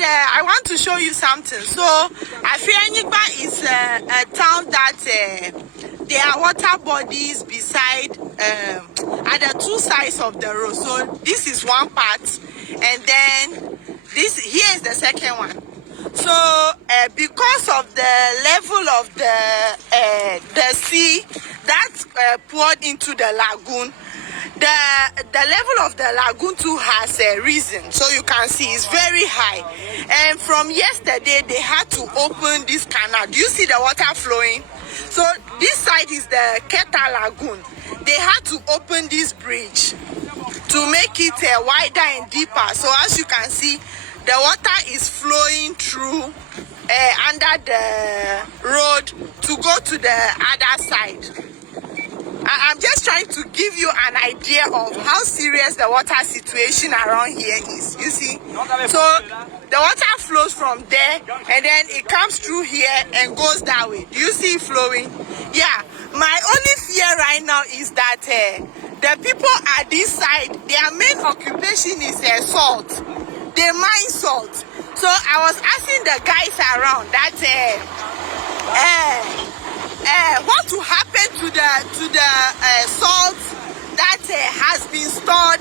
I want to show you something. So Afiadenyigba is a town that there are water bodies beside at the two sides of the road. So this is one part, and then this here is the second one. So because of the level of the sea that poured into the lagoon, the level of the lagoon too has risen. So you can see it's very high. And from yesterday they had to open this canal. Do you see the water flowing? So this side is the Keta lagoon. They had to open this bridge to make it wider and deeper. So as you can see, the water is flowing through under the road to go to the other side. I'm just trying to give you an idea of how serious the water situation around here is. You see? So the water flows from there and then it comes through here and goes that way. Do you see it flowing? Yeah. My only fear right now is that the people at this side, their main occupation is salt. They mine salt. So I was asking the guys around that what will happen to the salt that has been stored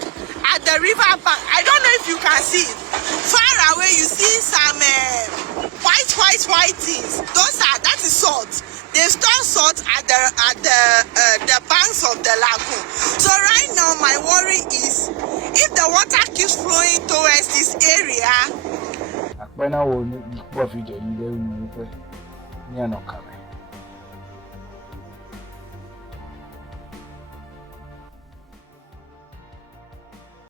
at the river bank. I don't know if you can see it. Far away you see some white things. That is salt. They store salt at the banks of the lagoon. So right now my worry is if the water keeps flowing towards this area.